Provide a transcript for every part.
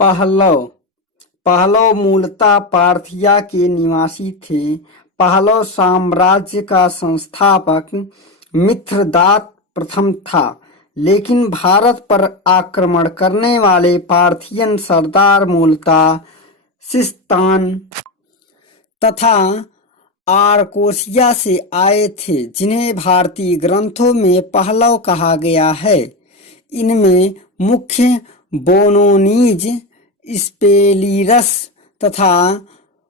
पहलव पहलव मूलतः पार्थिया के निवासी थे। पहलव साम्राज्य का संस्थापक मित्रदात प्रथम था, लेकिन भारत पर आक्रमण करने वाले पार्थियन सरदार मूलतः सिस्तान तथा आर्कोसिया से आए थे, जिन्हें भारतीय ग्रंथों में पहलव कहा गया है। इनमें मुख्य बोनोनीज, स्पेलिरस तथा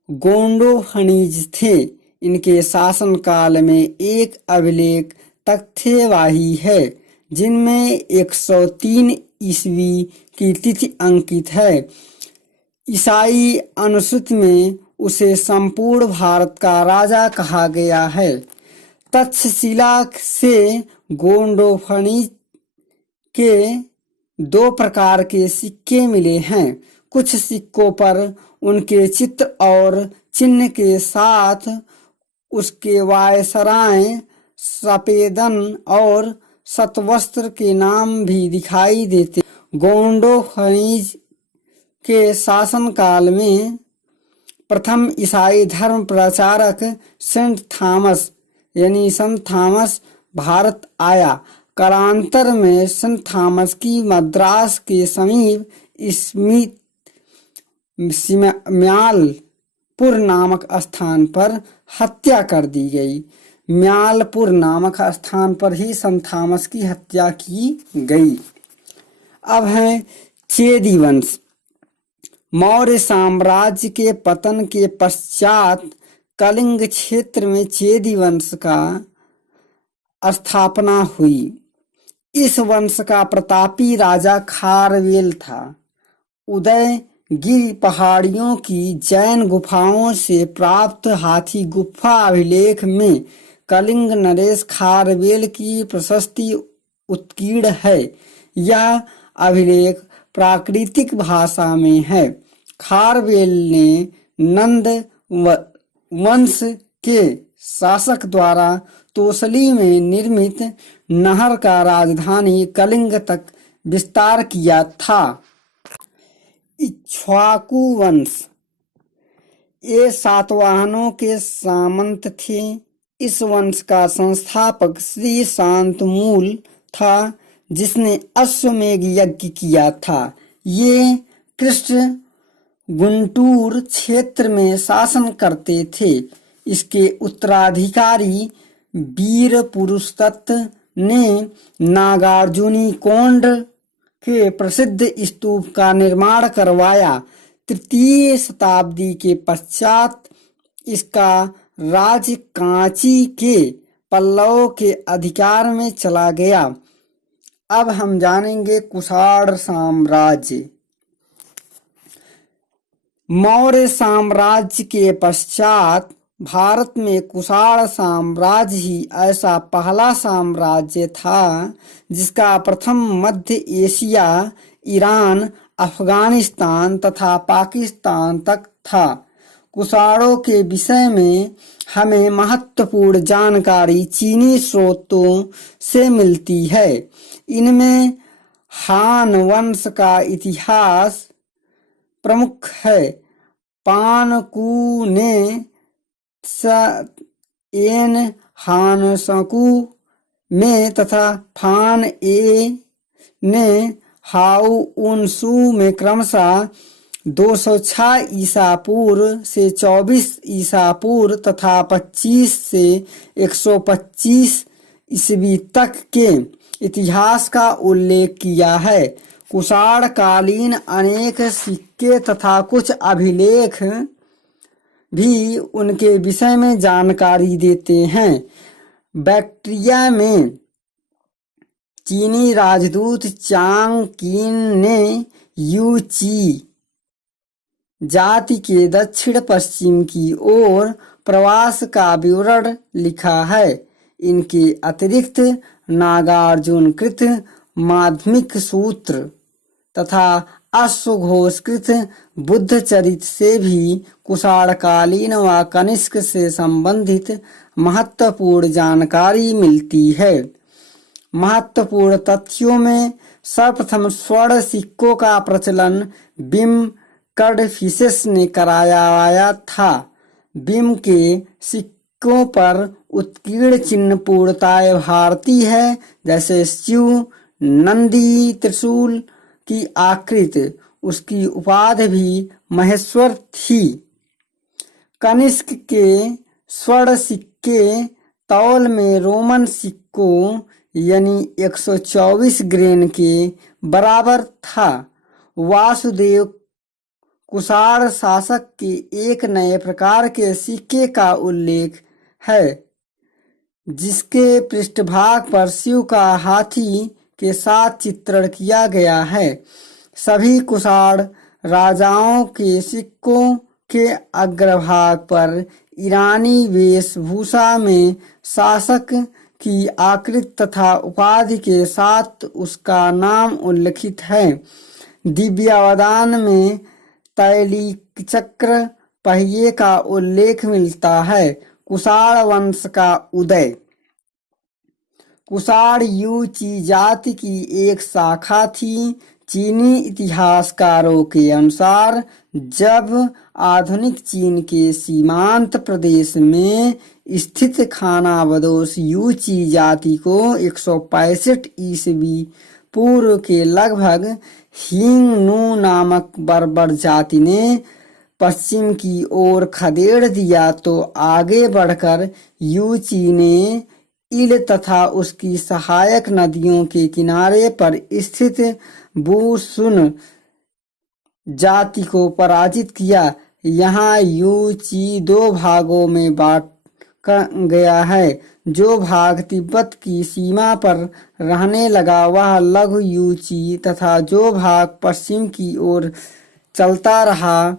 गोंडोफनीज थे। इनके शासनकाल में एक अभिलेख तथ्यवाही है, जिनमें 103 ईस्वी की तिथि अंकित है। ईसाई अनुसूची में उसे संपूर्ण भारत का राजा कहा गया है। तक्षशिला से गोंडोफनी के 2 प्रकार के सिक्के मिले हैं। कुछ सिक्कों पर उनके चित्र और चिन्ह के साथ उसके वायसराय, सपेदन और शतवस्त्र के नाम भी दिखाई देते। गोंडोफनीज के शासनकाल में प्रथम ईसाई धर्म प्रचारक सेंट थॉमस भारत आया। कालांतर में सेंट थॉमस की मद्रास के समीप म्यालपुर नामक स्थान पर हत्या कर दी गई। म्यालपुर नामक स्थान पर ही सेंट थॉमस की हत्या की गई। अब है चेदी वंश। मौर्य साम्राज्य के पतन के पश्चात कलिंग क्षेत्र में चेदी वंश का स्थापना हुई। इस वंश का प्रतापी राजा खारवेल था। उदयगिरि पहाड़ियों की जैन गुफाओं से प्राप्त हाथी गुफा अभिलेख में कलिंग नरेश खारवेल की प्रशस्ति उत्कीर्ण है। यह अभिलेख प्राकृतिक भाषा में है। खारवेल ने नंद वंश के शासक द्वारा तोसली में निर्मित नहर का राजधानी कलिंग तक विस्तार किया था। इक्ष्वाकु वंश। ये सातवाहनों के सामंत थे। इस वंश का संस्थापक श्री शांतमूल था, जिसने अश्वमेध यज्ञ किया था। ये कृष्ण गुंटूर क्षेत्र में शासन करते थे। इसके उत्तराधिकारी वीर पुरुषदत्त ने नागार्जुनीकोंड के प्रसिद्ध स्तूप का निर्माण करवाया। 3वीं शताब्दी के पश्चात इसका राज्य कांची के पल्लवों के अधिकार में चला गया। अब हम जानेंगे कुषाण साम्राज्य। मौर्य साम्राज्य के पश्चात भारत में कुषाण साम्राज्य ही ऐसा पहला साम्राज्य था जिसका प्रथम मध्य एशिया, ईरान, अफगानिस्तान तथा पाकिस्तान तक था। कुषाणों के विषय में हमें महत्वपूर्ण जानकारी चीनी स्रोतों से मिलती है। इनमें हान वंश का इतिहास प्रमुख है। पानकू ने एन हानसकू में तथा फान ए ने हाउ उनसू में क्रमशः 206 ईसा पूर्व से 24 ईसा पूर्व तथा 25 से 125 ईस्वी तक के इतिहास का उल्लेख किया है। कुषाण कालीन अनेक सिक्के तथा कुछ अभिलेख भी उनके विषय में जानकारी देते हैं। बैक्ट्रिया में चीनी राजदूत चांग किन ने यूची जाति के दक्षिण पश्चिम की ओर प्रवास का विवरण लिखा है। इनके अतिरिक्त नागार्जुनकृत माध्यमिक सूत्र तथा अश्वघोषकृत बुद्ध चरित से भी कुषाणकालीन व कनिष्क से संबंधित महत्वपूर्ण जानकारी मिलती है। महत्वपूर्ण तथ्यों में सर्वप्रथम स्वर्ण सिक्कों का प्रचलन बिम कर्डफिसेस ने कराया था। बिम के सिक्कों पर उत्कीर्ण चिन्ह पूर्णतः भारतीय है, जैसे शिव, नंदी, त्रिशूल की आकृति। उसकी उपाधि भी महेश्वर थी। कनिष्क के स्वर्ण सिक्के तौल में रोमन सिक्कों यानी 124 ग्रेन के बराबर था। वासुदेव कुषाण शासक के एक नए प्रकार के सिक्के का उल्लेख है, जिसके पृष्ठभाग पर शिव का हाथी के साथ चित्रण किया गया है। सभी कुषाण राजाओं के सिक्कों के अग्रभाग पर ईरानी वेशभूषा में शासक की आकृति तथा उपाधि के साथ उसका नाम उल्लिखित है। दिव्यावदान में तैलिक चक्र पहिए का उल्लेख मिलता है। कुषाण वंश का उदय। कुषाण यूची जाति की एक शाखा थी। चीनी इतिहासकारों के अनुसार जब आधुनिक चीन के सीमांत प्रदेश में स्थित खानाबदोश यूची जाति को 165 ईस्वी पूर्व के लगभग हिंगनू नामक बर्बर जाति ने पश्चिम की ओर खदेड़ दिया, तो आगे बढ़कर यूची ने इल तथा उसकी सहायक नदियों के किनारे पर स्थित वुशुन जाति को पराजित किया। यहाँ यूची दो भागों में बांटा गया है। जो भाग तिब्बत की सीमा पर रहने लगा वह लघु यूची तथा जो भाग पश्चिम की ओर चलता रहा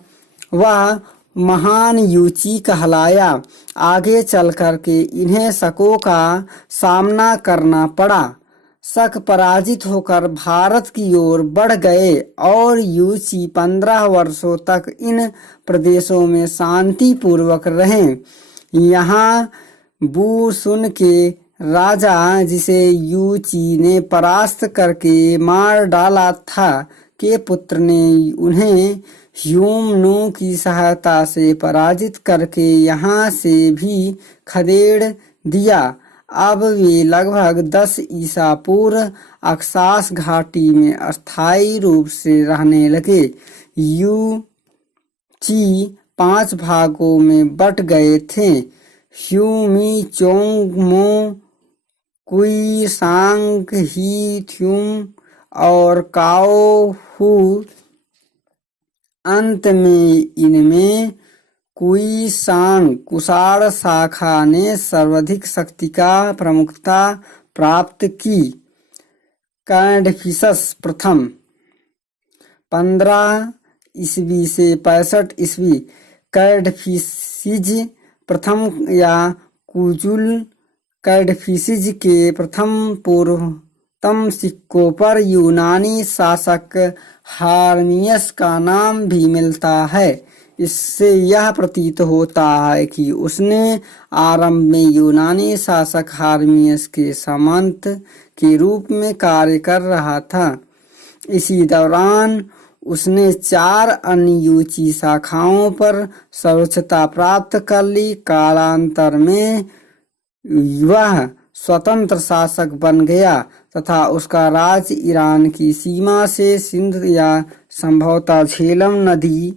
वह महान यूची कहलाया। आगे चल कर के इन्हें शकों का सामना करना पड़ा। शक पराजित होकर भारत की ओर बढ़ गए और यूची 15 वर्षों तक इन प्रदेशों में शांति पूर्वक रहे। यहाँ वुशुन के राजा, जिसे यूची ने परास्त करके मार डाला था, के पुत्र ने उन्हें ह्यूमनू की सहायता से पराजित करके यहाँ से भी खदेड़ दिया। अब वे लगभग 10 ईसा पूर्व अक्सास घाटी में अस्थायी रूप से रहने लगे। यूची 5 भागों में बट गए थे। ह्यूमीचोंगमो, कुईसांग, ही थ्यूम और काओहू। अंत में इनमें कुईसांग कुषाण शाखा ने सर्वाधिक शक्ति का प्रमुखता प्राप्त की। कैडफिसस प्रथम 15 ईस्वी से 65 ईस्वी। कैडफिसिज प्रथम या कुजुल कैडफिसिज के प्रथम पूर्वतम सिक्कों पर यूनानी शासक हार्मियस का नाम भी मिलता है। इससे यह प्रतीत होता है कि उसने आरंभ में यूनानी शासक हार्मियस के सामंत के रूप में कार्य कर रहा था। इसी दौरान उसने 4 अन्य यूची शाखाओं पर सर्वोच्चता प्राप्त कर ली। कालांतर में वह स्वतंत्र शासक बन गया तथा उसका राज्य ईरान की सीमा से सिंध या संभवतः झेलम नदी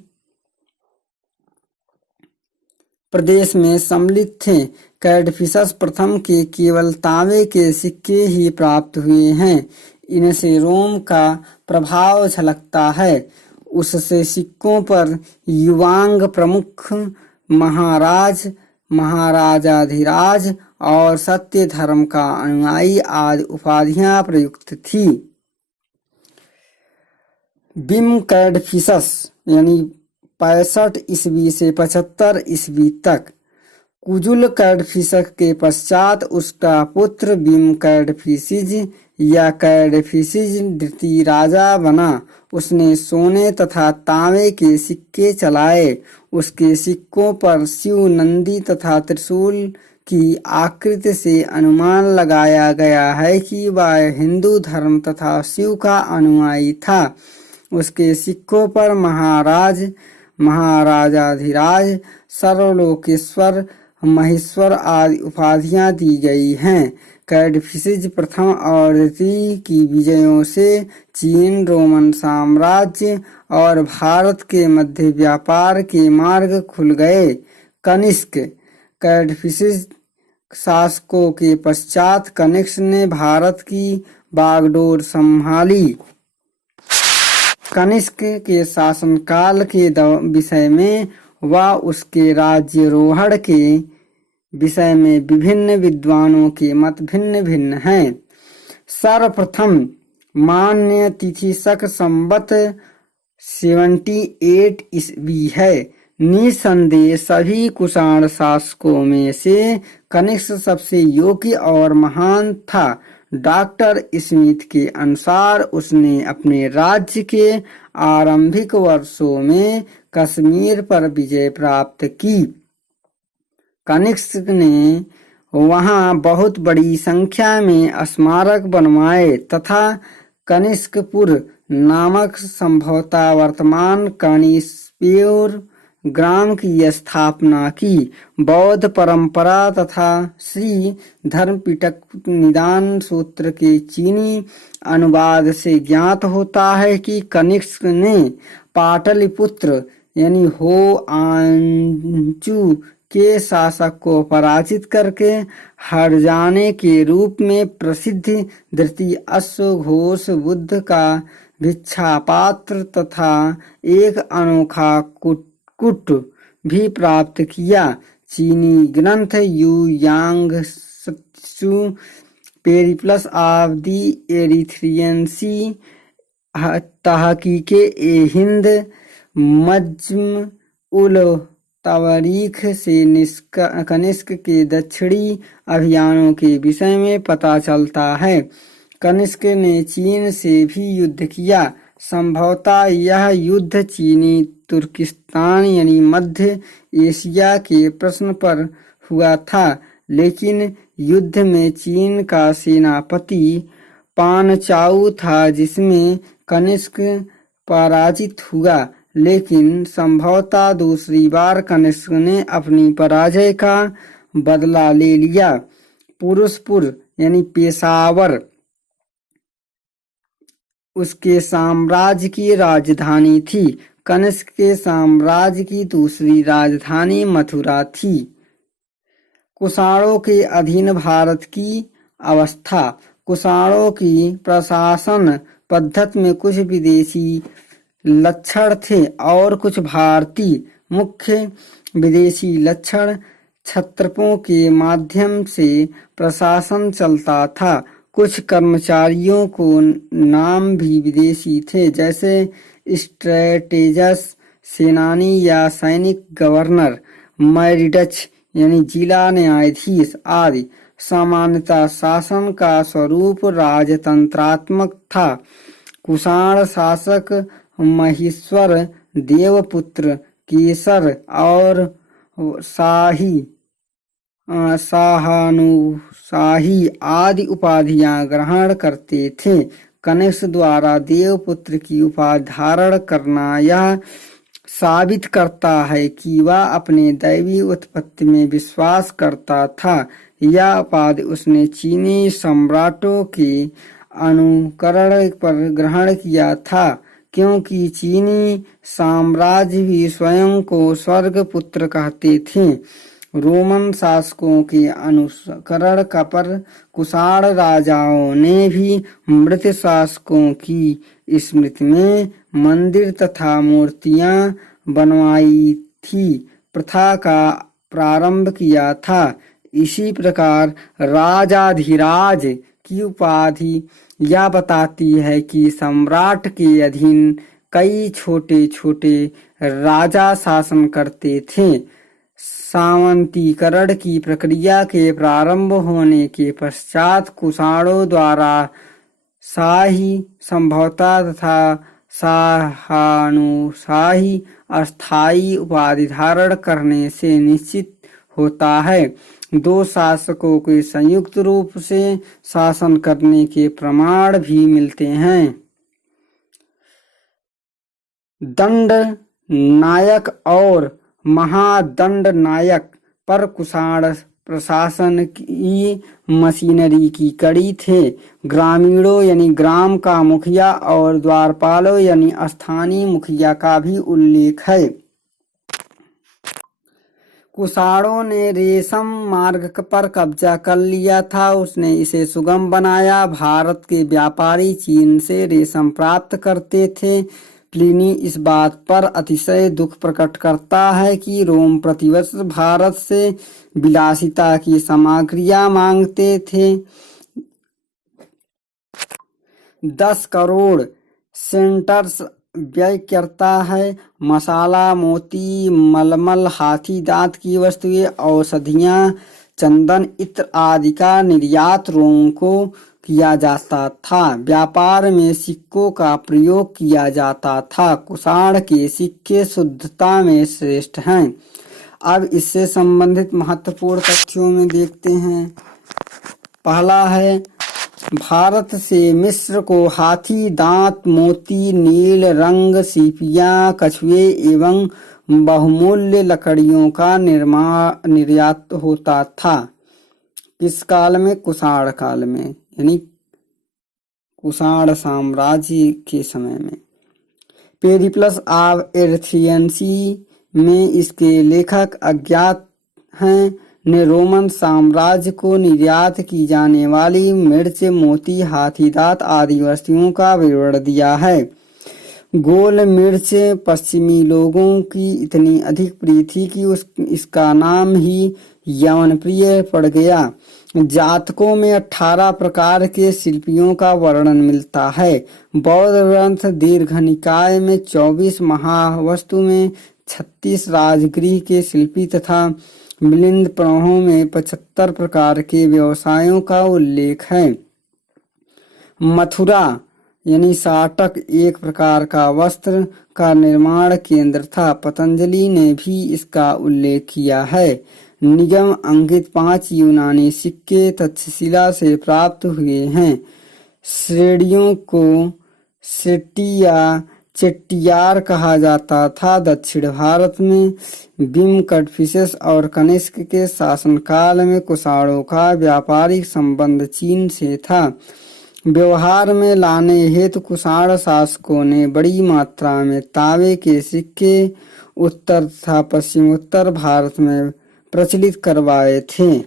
प्रदेश में सम्मिलित थे। कैडफिसस प्रथम के केवल तांबे के सिक्के ही प्राप्त हुए हैं। इनसे रोम का प्रभाव झलकता है। उससे सिक्कों पर युवांग प्रमुख, महाराज, महाराजाधिराज और सत्य धर्म का अनुयायी आदि उपाधियां प्रयुक्त थी। बिम कैडफिसस यानी 65 ईस्वी से 75 ईस्वी तक। कुजुल कैडफिसस के पश्चात उसका पुत्र बिम कैडफिसिज या कैडफिसिज द्वितीय राजा बना। उसने सोने तथा तांबे के सिक्के चलाए। उसके सिक्कों पर शिव, नंदी तथा त्रिशूल की आकृति से अनुमान लगाया गया है कि वह हिंदू धर्म तथा शिव का अनुयायी था। उसके सिक्कों पर महाराज, महाराजाधिराज, सर्वलोकेश्वर, महेश्वर आदि उपाधियां दी गई हैं। कैडफिसिस प्रथम और द्वितीय की विजयों से चीन, रोमन साम्राज्य और भारत के मध्य व्यापार के मार्ग खुल गए। कनिष्क कैडफिसिस शासकों के पश्चात कनिष्क ने भारत की बागडोर संभाली। कनिष्क के शासनकाल के विषय में व उसके राज्यारोहण के विषय में विभिन्न विद्वानों के मत भिन्न भिन्न हैं। सर्वप्रथम मान्य तिथि शक संवत 78 ईस्वी है। निसंदेह सभी कुषाण शासकों में से कनिष्क सबसे योग्य और महान था। डॉक्टर स्मिथ के अनुसार उसने अपने राज्य के आरंभिक वर्षों में कश्मीर पर विजय प्राप्त की। कनिष्क ने वहां बहुत बड़ी संख्या में स्मारक बनवाए तथा कनिष्कपुर नामक संभवतः वर्तमान कनिष्कपुर ग्राम की स्थापना की। बौद्ध परंपरा तथा श्री धर्मपिटक निदान सूत्र के चीनी अनुवाद से ज्ञात होता है कि कनिष्क ने पाटलिपुत्र यानी हो आंचू के शासक को पराजित करके हरजाने के रूप में प्रसिद्ध द्वितीय अश्वघोष बुद्ध का भिक्षा पात्र तथा एक अनोखा कुट भी प्राप्त किया। चीनी ग्रंथ Yu Yang Tsu Periplus of the Erythraean Sea, तहकीके ए हिंद, मज्म उल तवारीख से कनिष्क के दक्षिणी अभियानों के विषय में पता चलता है। कनिष्क ने चीन से भी युद्ध किया। संभवतः यह युद्ध चीनी तुर्किस्तान यानी मध्य एशिया के प्रश्न पर हुआ था, लेकिन युद्ध में चीन का सेनापति पानचाउ था जिसमें कनिष्क पराजित हुआ। लेकिन संभवतः दूसरी बार कनिष्क ने अपनी पराजय का बदला ले लिया। पुरुषपुर यानी पेशावर उसके साम्राज्य की राजधानी थी। कनिष्क के साम्राज्य की दूसरी राजधानी मथुरा थी। कुषाणों के अधीन भारत की अवस्था। कुषाणों की प्रशासन पद्धति में कुछ विदेशी लक्षण थे और कुछ भारतीय। मुख्य विदेशी लक्षण क्षत्रपों के माध्यम से प्रशासन चलता था। कुछ कर्मचारियों को नाम भी विदेशी थे, जैसे स्ट्रेटेजस सेनानी या सैनिक गवर्नर, मैरिडच यानी जिला न्यायाधीश आदि। सामान्यतः शासन का स्वरूप राजतंत्रात्मक था। कुषाण शासक महेश्वर, देवपुत्र, केसर और शाहानुशाही आदि उपाधियां ग्रहण करते थे। कनिष्क द्वारा देवपुत्र की उपाधि धारण करना यह साबित करता है कि वह अपने दैवी उत्पत्ति में विश्वास करता था। यह उपाधि उसने चीनी सम्राटों के अनुकरण पर ग्रहण किया था, क्योंकि चीनी साम्राज्य भी स्वयं को स्वर्ग पुत्र कहते थे। रोमन शासकों के अनुकरण पर कुषाण राजाओं ने भी मृत शासकों की स्मृति में मंदिर तथा मूर्तियां बनवाई थी, प्रथा का प्रारंभ किया था। इसी प्रकार राजाधिराज की उपाधि यह बताती है कि सम्राट के अधीन कई छोटे छोटे राजा शासन करते थे। सामंतीकरण की प्रक्रिया के प्रारंभ होने के पश्चात कुषाणों द्वारा शाही संभवता तथा शाहानुशाही अस्थायी उपाधि धारण करने से निश्चित होता है। दो शासकों के संयुक्त रूप से शासन करने के प्रमाण भी मिलते हैं। दंड नायक और महादंड नायक पर कुषाण प्रशासन की मशीनरी की कड़ी थे। ग्रामीणों यानी ग्राम का मुखिया और द्वारपालों यानी स्थानीय मुखिया का भी उल्लेख है। कुषाणों ने रेशम मार्ग पर कब्जा कर लिया था। उसने इसे सुगम बनाया। भारत के व्यापारी चीन से रेशम प्राप्त करते थे। प्लिनी इस बात पर अतिशय दुख प्रकट करता है कि रोम प्रतिवर्ष भारत से विलासिता की सामग्रियां मांगते थे। 10 करोड़ सेंटर्स व्यय करता है। मसाला, मोती, मलमल, हाथी दांत की वस्तुएं, औषधियां, चंदन, इत्र आदि का निर्यात रोम को किया जाता था। व्यापार में सिक्कों का प्रयोग किया जाता था। कुषाण के सिक्के शुद्धता में श्रेष्ठ हैं। अब इससे संबंधित महत्वपूर्ण तथ्यों में देखते हैं। पहला है, भारत से मिस्र को हाथी दांत, मोती, नील रंग, सीपियां, कछुए एवं बहुमूल्य लकड़ियों का निर्यात होता था। किस काल में? कुषाण काल में, यानी कुषाण साम्राज्य के समय में। पेरिप्लस ऑफ एथेंसी में इसके लेखक अज्ञात हैं ने रोमन साम्राज्य को निर्यात की जाने वाली मिर्च, मोती, हाथीदांत आदि वस्तुओं का विवरण दिया है। गोल मिर्च पश्चिमी लोगों की इतनी अधिक प्रिय थी कि इसका नाम ही यवन प्रिय पड़ गया। जातकों में 18 प्रकार के शिल्पियों का वर्णन मिलता है। बौद्ध ग्रंथ दीर्घनिकाय में 24 महावस्तु में 36 राजगृह के शिल्पी तथा मिलिंद प्रहों में 75 प्रकार के व्यवसायों का उल्लेख है। मथुरा यानी साटक एक प्रकार का वस्त्र का निर्माण केंद्र था। पतंजलि ने भी इसका उल्लेख किया है। निगम अंकित 5 यूनानी सिक्के तक्षशिला से प्राप्त हुए हैं। श्रेणियों को चेट्टियार कहा जाता था। दक्षिण भारत में बिम कटफिसेस और कनिष्क के शासनकाल में कुषाणों का व्यापारिक संबंध चीन से था। व्यवहार में लाने हेतु कुषाण शासकों ने बड़ी मात्रा में तांबे के सिक्के उत्तर तथा पश्चिमोत्तर भारत में प्रचलित करवाए थे।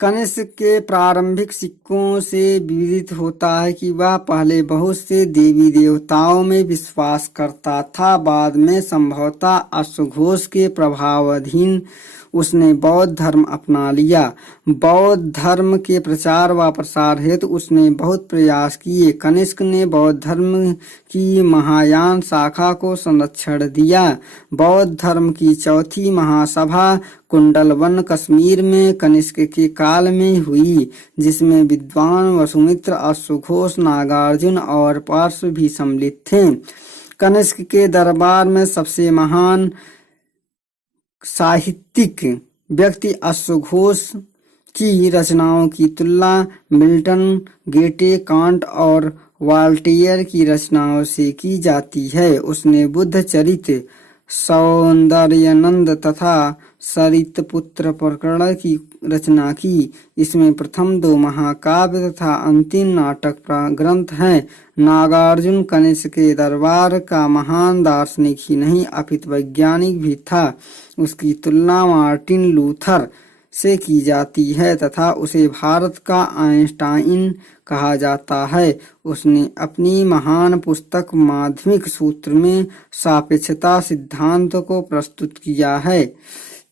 कनिष्क के प्रारंभिक सिक्कों से विदित होता है कि वह पहले बहुत से देवी देवताओं में विश्वास करता था। बाद में संभवतः अश्वघोष के प्रभावाधीन उसने बौद्ध धर्म अपना लिया। बौद्ध धर्म के प्रचार व प्रसार हेतु उसने बहुत प्रयास किए। कनिष्क ने बौद्ध धर्म की महायान शाखा को संरक्षण दिया। बौद्ध धर्म की चौथी महासभा कुंडलवन कश्मीर में कनिष्क के काल में हुई, जिसमें विद्वान वसुमित्र, अश्वघोष, नागार्जुन और पार्श्व भी सम्मिलित थे। कनिष्क के दरबार में सबसे महान साहित्यिक व्यक्ति अश्वघोष की रचनाओं की तुलना मिल्टन, गेटे, कांट और वॉल्टेयर की रचनाओं से की जाती है। उसने बुद्ध चरित्र, सौंदर्यानंद तथा सरितपुत्र प्रकरण की रचना की। इसमें प्रथम 2 महाकाव्य तथा अंतिम नाटक ग्रंथ हैं। नागार्जुन कनिष्क के दरबार का महान दार्शनिक ही नहीं अपितु वैज्ञानिक भी था। उसकी तुलना मार्टिन लूथर से की जाती है तथा उसे भारत का आइंस्टाइन कहा जाता है। उसने अपनी महान पुस्तक माध्यमिक सूत्र में सापेक्षता सिद्धांत को प्रस्तुत किया है।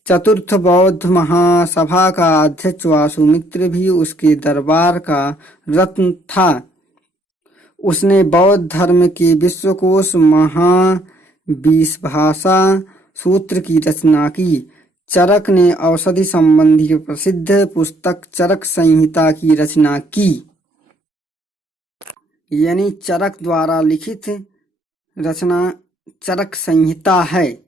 चतुर्थ बौद्ध महासभा का अध्यक्ष वासुमित्र भी उसके दरबार का रत्न था। उसने बौद्ध धर्म के विश्वकोश महाविभाषा सूत्र की रचना की। चरक ने औषधि संबंधी प्रसिद्ध पुस्तक चरक संहिता की रचना की। यानी चरक द्वारा लिखित रचना चरक संहिता है।